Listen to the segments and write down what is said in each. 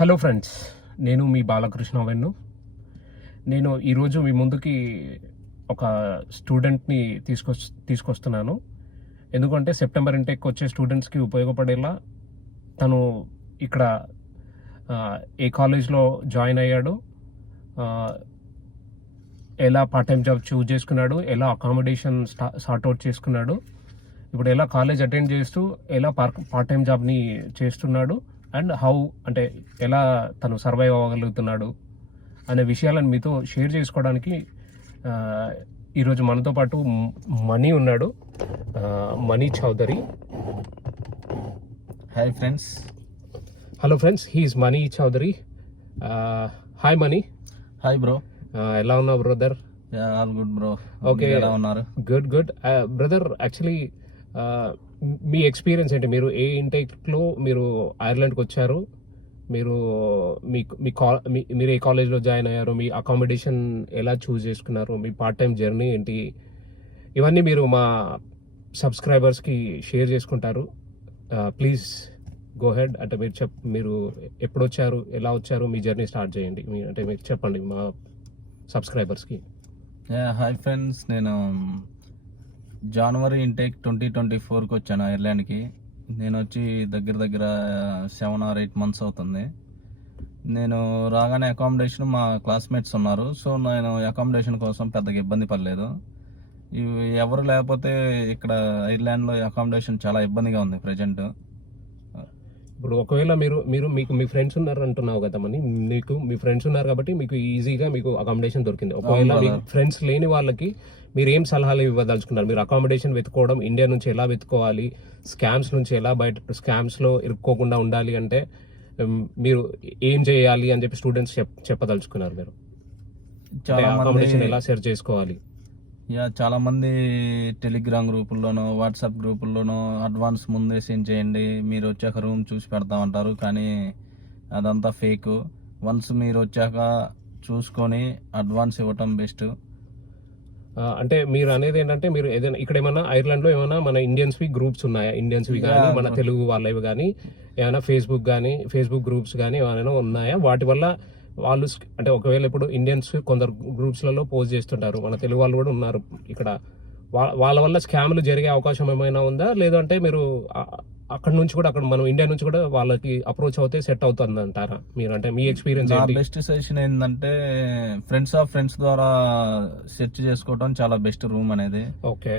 Hello friends నేను మీ బాలకృష్ణ వెన్ను. నేను ఈరోజు మీ ముందుకి ఒక స్టూడెంట్ని తీసుకొ తీసుకొస్తున్నాను. ఎందుకంటే సెప్టెంబర్ ఇంటెక్ వచ్చే స్టూడెంట్స్కి ఉపయోగపడేలా తను ఇక్కడ ఏ కాలేజ్లో జాయిన్ అయ్యాడు ఎలా పార్ట్ టైం జాబ్ చూజ్ చేసుకున్నాడు ఎలా అకామిడేషన్ స్టా అవుట్ చేసుకున్నాడు ఇప్పుడు ఎలా కాలేజ్ అటెండ్ చేస్తూ ఎలా పార్క్ పార్ట్ టైం జాబ్ని చేస్తున్నాడు అండ్ హౌ అంటే ఎలా తను సర్వైవ్ అవ్వగలుగుతున్నాడు అనే విషయాలను మీతో షేర్ చేసుకోవడానికి ఈరోజు మనతో పాటు మ్- మణి ఉన్నాడు Mani Chowdary. Hi friends hello friends he is Mani Chowdary hi Mani hi bro ఎలా ఉన్నావు brother all good bro Okay. ఎలా ఉన్నారు? గుడ్ గుడ్ బ్రదర్ యాక్చువల్లీ మీ ఎక్స్పీరియన్స్ ఏంటి? మీరు ఏ ఇంటేక్లో మీరు ఐర్లాండ్కి వచ్చారు? మీరు మీ మీ కా మీరు ఏ కాలేజ్లో జాయిన్ అయ్యారు? మీ అకామిడేషన్ ఎలా చూస్ చేసుకున్నారు? మీ పార్ట్ టైం జర్నీ ఏంటి? ఇవన్నీ మీరు మా సబ్స్క్రైబర్స్కి షేర్ చేసుకుంటారు. ప్లీజ్ గో హెడ్ అంటే మీరు చెప్ మీరు ఎప్పుడు వచ్చారు? ఎలా వచ్చారు? మీ జర్నీ స్టార్ట్ చేయండి. మీ అంటే మీరు చెప్పండి మా సబ్స్క్రైబర్స్కి హాయ్ ఫ్రెండ్స్ నేను జనవరి ఇంటేక్ ట్వంటీ ట్వంటీ ఫోర్కి వచ్చాను ఐర్లాండ్కి నేను వచ్చి దగ్గర దగ్గర సెవెన్ ఆర్ ఎయిట్ మంత్స్ అవుతుంది. నేను రాగానే అకామిడేషన్ మా క్లాస్మేట్స్ ఉన్నారు. సో నేను అకామిడేషన్ కోసం పెద్దగా ఇబ్బంది పడలేదు. ఇవి ఎవరు లేకపోతే ఇక్కడ ఐర్లాండ్లో అకామిడేషన్ చాలా ఇబ్బందిగా ఉంది ప్రజెంట్ ఇప్పుడు ఒకవేళ మీరు మీరు మీకు మీ ఫ్రెండ్స్ ఉన్నారు అంటున్నావు కదా మని మీకు మీ ఫ్రెండ్స్ ఉన్నారు కాబట్టి మీకు ఈజీగా మీకు అకామిడేషన్ దొరికింది. ఒకవేళ ఫ్రెండ్స్ లేని వాళ్ళకి మీరు ఏం సలహాలు ఇవ్వదలుచుకున్నారు? మీరు అకామిడేషన్ వెతుకోవడం ఇండియా నుంచి ఎలా వెతుకోవాలి స్కామ్స్ నుంచి ఎలా బయట స్కామ్స్లో ఇరుక్కోకుండా ఉండాలి అంటే మీరు ఏం చేయాలి అని చెప్పి స్టూడెంట్స్ చెప్ చెప్పదలుచుకున్నారు మీరు? చాలా అకామిడేషన్ ఎలా సెర్చ్ చేసుకోవాలి? యా చాలా మంది టెలిగ్రామ్ గ్రూపుల్లోనో వాట్సాప్ గ్రూపుల్లోనో అడ్వాన్స్ ముందే సెండ్ చేయండి. మీరు వచ్చాక రూమ్ చూసి పెడతామంటారు కానీ అదంతా ఫేక్ వన్స్ మీరు వచ్చాక చూసుకొని అడ్వాన్స్ ఇవ్వటం బెస్ట్ అంటే మీరు అనేది ఏంటంటే మీరు ఏదైనా ఇక్కడ ఏమైనా ఐర్లాండ్లో ఏమైనా మన ఇండియన్స్ వి గ్రూప్స్ ఉన్నాయా? ఇండియన్స్ వి కానీ. మన తెలుగు వాళ్ళవి కానీ ఏమైనా ఫేస్బుక్ కానీ ఫేస్బుక్ గ్రూప్స్ కానీ ఏమైనా ఉన్నాయా? వాటి వల్ల వాళ్ళు అంటే ఒకవేళ ఇప్పుడు ఇండియన్స్ కొందరు గ్రూప్స్లలో పోస్ట్ చేస్తుంటారు. మన తెలుగు వాళ్ళు కూడా ఉన్నారు ఇక్కడ. వాళ్ళ వల్ల స్కామ్లు జరిగే అవకాశం ఏమైనా ఉందా? లేదంటే మీరు అక్కడ నుంచి కూడా అక్కడ మనం ఇండియా నుంచి కూడా వాళ్ళకి అప్రోచ్ అవుతే సెట్ అవుతుంది అంటారా మీరు అంటే మీ ఎక్స్పీరియన్స్ బెస్ట్ సజెషన్ ఏంటంటే ఫ్రెండ్స్ ఆఫ్ ఫ్రెండ్స్ ద్వారా సెర్చ్ చేసుకోవటం చాలా బెస్ట్ రూమ్ అనేది. ఓకే.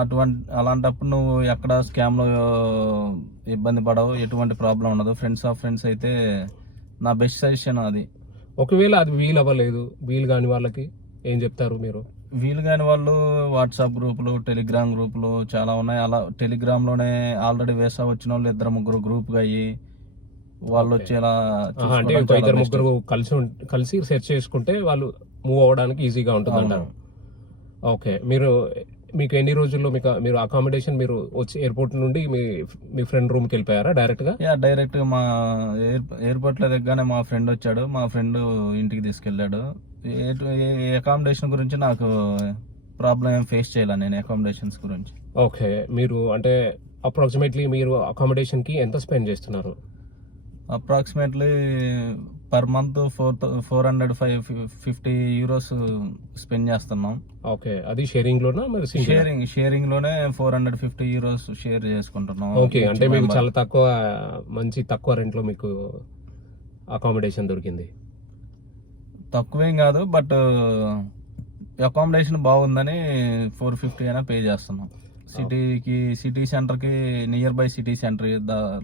అటువంటి అలాంటప్పుడు నువ్వు ఎక్కడ స్కామ్లో ఇబ్బంది పడవు ఎటువంటి ప్రాబ్లం ఉండదు. ఫ్రెండ్స్ ఆఫ్ ఫ్రెండ్స్ అయితే నా బెస్ట్ సజెషన్ అది. ఒకవేళ అది వీలు అవ్వలేదు వీలు కాని వాళ్ళకి ఏం చెప్తారు మీరు? వీలు కాని వాళ్ళు వాట్సాప్ గ్రూపులు టెలిగ్రామ్ గ్రూపులు చాలా ఉన్నాయి అలా టెలిగ్రామ్లోనే ఆల్రెడీ వేసా వచ్చిన వాళ్ళు ఇద్దరు ముగ్గురు గ్రూప్గా అయ్యి వాళ్ళు Okay. వచ్చి ఇలా ఆహా, అంటే చూసుకోవడం ఒక చాలా ఇద్దరు. ముగ్గురు కలిసి కలిసి సెర్చ్ చేసుకుంటే వాళ్ళు మూవ్ అవ్వడానికి ఈజీగా ఉంటుంది. అంటారు ఓకే మీరు మీకు ఎన్ని రోజుల్లో మీకు మీరు అకామిడేషన్ మీరు వచ్చి ఎయిర్పోర్ట్ నుండి మీ మీ ఫ్రెండ్ రూమ్కి వెళ్ళిపోయారా డైరెక్ట్గా యా డైరెక్ట్ మా ఎయిర్ ఎయిర్పోర్ట్లో దగ్గరనే మా ఫ్రెండ్ వచ్చాడు మా ఫ్రెండ్ ఇంటికి తీసుకెళ్ళాడు అకామిడేషన్ గురించి నాకు ప్రాబ్లం ఏం ఫేస్ చేయాలి నేను అకామిడేషన్స్ గురించి. ఓకే మీరు అంటే అప్రాక్సిమేట్లీ మీరు అకామిడేషన్కి ఎంత స్పెండ్ చేస్తున్నారు? Approximately per month four four hundred five fifty euros spend చేస్తున్నాం. ఓకే అది షేరింగ్ లోనా మరి sharing షేరింగ్లోనే four hundred fifty euros share చేసుకుంటున్నాం. ఓకే అంటే మీకు. చాలా తక్కువ మంచి తక్కువ రెంట్లో మీకు అకామిడేషన్ దొరికింది. తక్కువేం కాదు బట్ అకామిడేషన్ బాగుందని ఫోర్ ఫిఫ్టీ అయినా పే చేస్తున్నాం. సిటీకి సిటీ సెంటర్కి near by city centre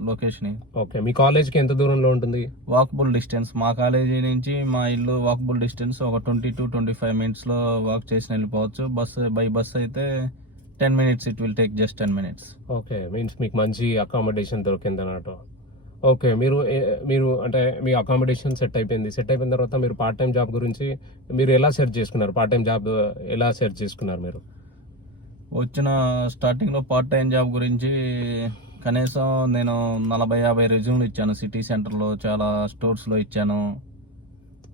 location okay మీ కాలేజ్కి ఎంత దూరంలో ఉంటుంది? వాకబుల్ డిస్టెన్స్ మా కాలేజీ నుంచి మా ఇల్లు వాకబుల్ డిస్టెన్స్ ఒక ట్వంటీ టు ట్వంటీ ఫైవ్ మినిట్స్లో వాక్ చేసి వెళ్ళిపోవచ్చు. బస్ బై బస్ అయితే ten minutes it will take just ten minutes okay means మీకు మంచి అకామిడేషన్ దొరికింది అన్నట్టు ఓకే. మీరు మీరు అంటే మీ అకామిడేషన్ సెట్ అయిపోయింది. సెట్ అయిపోయిన తర్వాత మీరు పార్ట్ టైం జాబ్ గురించి మీరు ఎలా సెర్చ్ చేసుకున్నారు? పార్ట్ టైం జాబ్ ఎలా సెర్చ్ చేసుకున్నారు మీరు? వచ్చిన స్టార్టింగ్లో పార్ట్ టైం జాబ్ గురించి కనీసం నేను నలభై యాభై రెజ్యూమ్లు ఇచ్చాను. సిటీ సెంటర్లో చాలా స్టోర్స్లో ఇచ్చాను.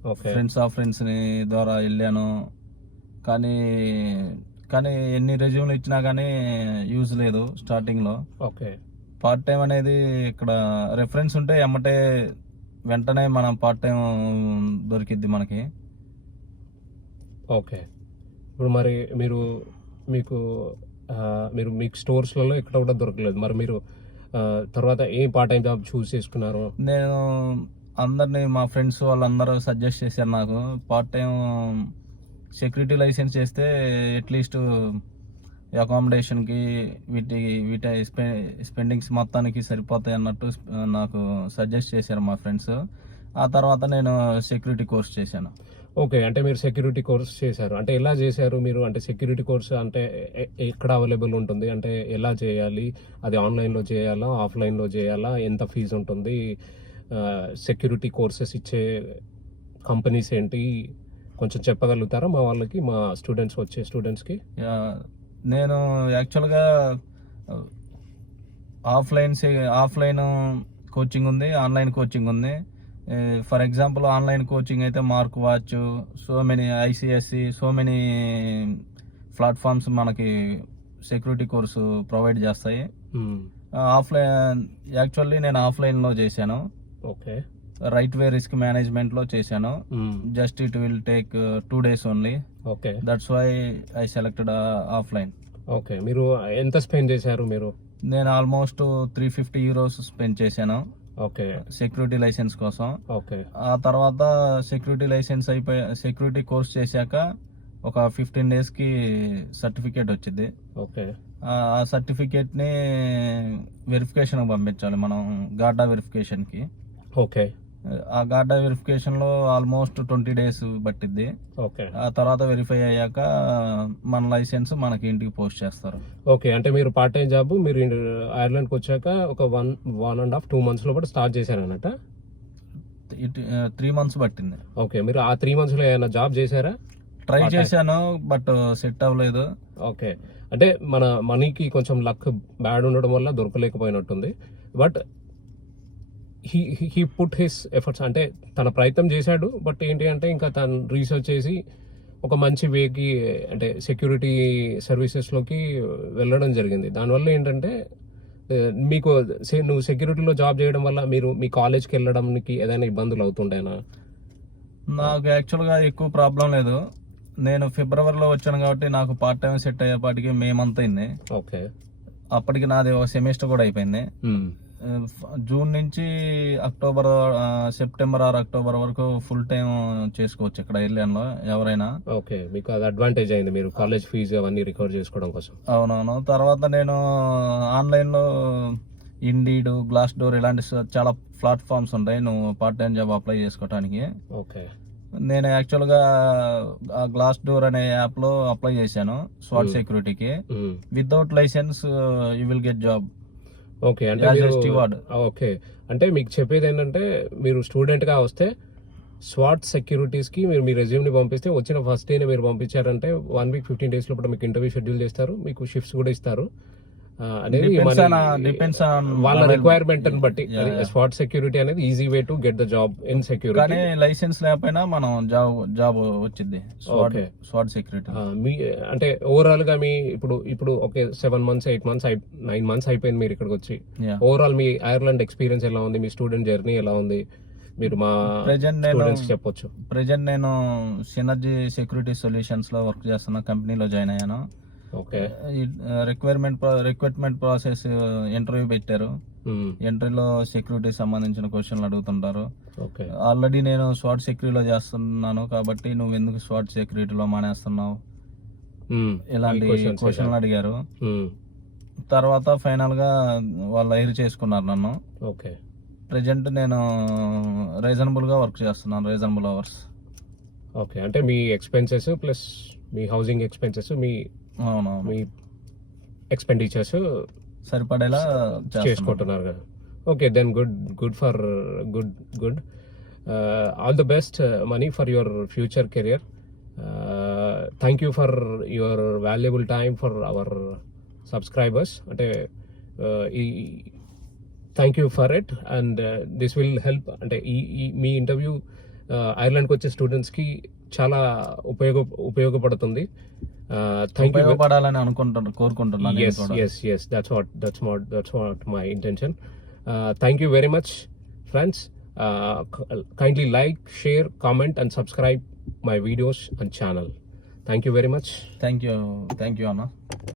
ఓకే. ఫ్రెండ్స్ ఆఫ్ ఫ్రెండ్స్ని ద్వారా వెళ్ళాను. కానీ కానీ ఎన్ని రెజ్యూమ్లు ఇచ్చినా కానీ యూజ్ లేదు స్టార్టింగ్లో. ఓకే. పార్ట్ టైం అనేది ఇక్కడ రెఫరెన్స్ ఉంటే ఎమ్మటే వెంటనే మనం పార్ట్ టైం దొరికిద్ది మనకి. ఓకే ఇప్పుడు మరి మీరు మీకు మీరు మీకు స్టోర్స్లలో ఎక్కడ కూడా దొరకలేదు. మరి మీరు తర్వాత ఏ పార్ట్ టైం జాబ్ చూస్ చేసుకున్నారు? నేను అందరినీ మా ఫ్రెండ్స్ వాళ్ళందరూ సజెస్ట్ చేశారు నాకు. పార్ట్ టైం సెక్యూరిటీ లైసెన్స్ చేస్తే అట్లీస్ట్ అకామిడేషన్కి వీటి వీటి స్పె స్పెండింగ్స్ మొత్తానికి సరిపోతాయి అన్నట్టు నాకు సజెస్ట్ చేశారు మా ఫ్రెండ్స్ ఆ తర్వాత నేను సెక్యూరిటీ కోర్స్ చేశాను. ఓకే అంటే మీరు సెక్యూరిటీ కోర్స్ చేశారు. అంటే ఎలా చేశారు మీరు? అంటే సెక్యూరిటీ కోర్స్ అంటే ఎక్కడ అవైలబుల్ ఉంటుంది? అంటే ఎలా చేయాలి? అది ఆన్లైన్లో చేయాలా? ఆఫ్లైన్లో చేయాలా? ఎంత ఫీజు ఉంటుంది? సెక్యూరిటీ కోర్సెస్ ఇచ్చే కంపెనీస్ ఏంటి? కొంచెం చెప్పగలుగుతారా మా వాళ్ళకి? మా స్టూడెంట్స్ వచ్చే స్టూడెంట్స్కి నేను యాక్చువల్గా ఆఫ్లైన్ సే- ఆఫ్లైన్ కోచింగ్ ఉంది ఆన్లైన్ కోచింగ్ ఉంది. ఫర్ ఎగ్జాంపుల్ ఆన్లైన్ కోచింగ్ అయితే mark watch so many ICSC so many platforms మనకి సెక్యూరిటీ కోర్సు ప్రొవైడ్ చేస్తాయి. ఆఫ్లైన్ యాక్చువల్లీ నేను ఆఫ్లైన్లో చేశాను. ఓకే. రైట్ వే రిస్క్ మేనేజ్మెంట్లో చేశాను. Just it will take two days only okay that's why I selected offline okay మీరు ఎంత spend చేశారు మీరు? నేను almost three fifty euros spend చేశాను. ఓకే సెక్యూరిటీ లైసెన్స్ కోసం. ఓకే ఆ తర్వాత సెక్యూరిటీ లైసెన్స్ అయిపోయి సెక్యూరిటీ కోర్స్ చేశాక ఒక ఫిఫ్టీన్ డేస్కి సర్టిఫికేట్ వచ్చింది. ఓకే ఆ సర్టిఫికేట్ని వెరిఫికేషన్కి పంపించాలి మనం గార్డా వెరిఫికేషన్కి ఓకే ఆ గార్డా వెరిఫికేషన్లో ఆల్మోస్ట్ ట్వంటీ డేస్ పట్టిద్ది. ఓకే. ఆ తర్వాత వెరిఫై అయ్యాక మన లైసెన్స్ మనకి ఇంటికి పోస్ట్ చేస్తారు. ఓకే అంటే మీరు పార్ట్ టైం జాబ్ మీరు ఐర్లాండ్కి వచ్చాక ఒక one one and half two months లోపల స్టార్ట్ చేశారన్నట త్రీ మంత్స్ పట్టింది. ఓకే మీరు ఆ త్రీ మంత్స్లో ఏమైనా జాబ్ చేశారా? ట్రై. చేశాను బట్ సెట్ అవ్వలేదు. ఓకే అంటే మన మనీకి కొంచెం లక్ బ్యాడ్ ఉండడం వల్ల దొరకలేకపోయినట్టుంది. But he he put his efforts అంటే తన ప్రయత్నం చేశాడు బట్ ఏంటి అంటే ఇంకా తను రీసెర్చ్ చేసి ఒక మంచి వేకి అంటే సెక్యూరిటీ సర్వీసెస్లోకి వెళ్ళడం జరిగింది. దానివల్ల ఏంటంటే మీకు సే- నువ్వు సెక్యూరిటీలో జాబ్ చేయడం వల్ల మీరు మీ కాలేజ్కి వెళ్ళడానికి ఏదైనా ఇబ్బందులు అవుతుండేనా? నాకు యాక్చువల్గా ఎక్కువ ప్రాబ్లం లేదు. నేను ఫిబ్రవరిలో వచ్చాను కాబట్టి నాకు పార్ట్ టైం సెట్ అయ్యేపాటికి మే మంత్ అయింది ఓకే అప్పటికి నాది ఒక సెమిస్టర్ కూడా అయిపోయింది. ఫ- జూన్ నుంచి అక్టోబర్ సెప్టెంబర్ ఆర్ అక్టోబర్ వరకు ఫుల్ టైం చేసుకోవచ్చు ఇక్కడ ఐర్లాండ్లో ఎవరైనా. ఓకే మీకు అది అడ్వాంటేజ్ అయింది మీరు కాలేజ్ ఫీజు అవన్నీ రికవర్ చేసుకోవడం కోసం. అవునవును తర్వాత నేను ఆన్లైన్లో ఇండీడ్ గ్లాస్ డోర్ ఇలాంటి చాలా ప్లాట్ఫామ్స్ ఉంటాయి నువ్వు పార్ట్ టైం జాబ్ అప్లై చేసుకోవడానికి ఓకే. నేను యాక్చువల్గా ఆ గ్లాస్ డోర్ అనే యాప్లో అప్లై చేశాను swat. సెక్యూరిటీకి. Without licence you will get job. Okay అంటే. ఓకే అంటే మీకు చెప్పేది ఏంటంటే మీరు స్టూడెంట్గా వస్తే స్వాట్ సెక్యూరిటీస్కి మీరు మీ రెజ్యూమ్ని పంపిస్తే వచ్చిన ఫస్ట్ డే మీరు పంపించారంటే వన్ వీక్ ఫిఫ్టీన్ డేస్ లోపల మీకు ఇంటర్వ్యూ షెడ్యూల్ చేస్తారు మీకు షిఫ్ట్స్ కూడా ఇస్తారు అనేది వాళ్ళ రిక్వైర్మెంట్ని బట్టి. స్వాట్ సెక్యూరిటీ అనేది easy way to get the job in security కానీ లైసెన్స్ లేకపోయినా మనం జాబ్ జాబ్ వచ్చింది. స్వాట్ సెక్యూరిటీ మీ అంటే ఓవరాల్గా మీ ఇప్పుడు ఇప్పుడు okay seven months eight months nine months అయిపోయింది మీరు ఇక్కడికి వచ్చి. ఓవరాల్ మీ ఐర్లాండ్ ఎక్స్పీరియన్స్ ఎలా ఉంది? మీ స్టూడెంట్ జర్నీ ఎలా ఉంది? మీరు మా Present నేను- చెప్పొచ్చు. ప్రజెంట్ నేను సినర్జీ సెక్యూరిటీ సొల్యూషన్స్లో వర్క్ చేస్తున్న కంపెనీలో జాయిన్ అయ్యాను. రిక్వైర్మెంట్ రిక్రూట్మెంట్ ప్రాసెస్ ఇంటర్వ్యూ పెట్టారు. ఎంట్రీలో సెక్యూరిటీ సంబంధించిన క్వశ్చన్లు అడుగుతుంటారు. ఓకే. ఆల్రెడీ నేను స్వాట్ సెక్యూరిటీలో చేస్తున్నాను కాబట్టి నువ్వు ఎందుకు స్వాట్ సెక్యూరిటీలో మానేస్తున్నావు? ఇలాంటి క్వశ్చన్లు అడిగారు. తర్వాత ఫైనల్గా వాళ్ళు హైర్ చేసుకున్నారు నన్ను. ఓకే. ప్రజెంట్ నేను రీజనబుల్గా వర్క్ చేస్తున్నాను రీజనబుల్ అవర్స్ ఓకే. అంటే మీ ఎక్స్పెన్సెస్ ప్లస్ మీ హౌసింగ్ ఎక్స్పెన్సెస్ మీ మీ ఎక్స్పెండిచర్స్ సరిపడేలా చేసుకుంటున్నారు కదా okay then good good for good good all the best money for your future career thank you for your valuable time for our subscribers అంటే uh, ఈ thank you for it and this will help అంటే ఈ ఈ మీ interview ఐర్లాండ్కి వచ్చే స్టూడెంట్స్కి చాలా ఉపయోగ ఉపయోగపడుతుంది. థ్యాంక్ యూ ఉపయోగపడాలని అనుకుంటున్నాను కోరుకుంటున్నాను నేను yes కూడా. yes yes. That's what that's what that's what my intention. Uh, thank you very much friends. Kindly like share comment and subscribe my videos and channel thank you very much thank you thank you అన్న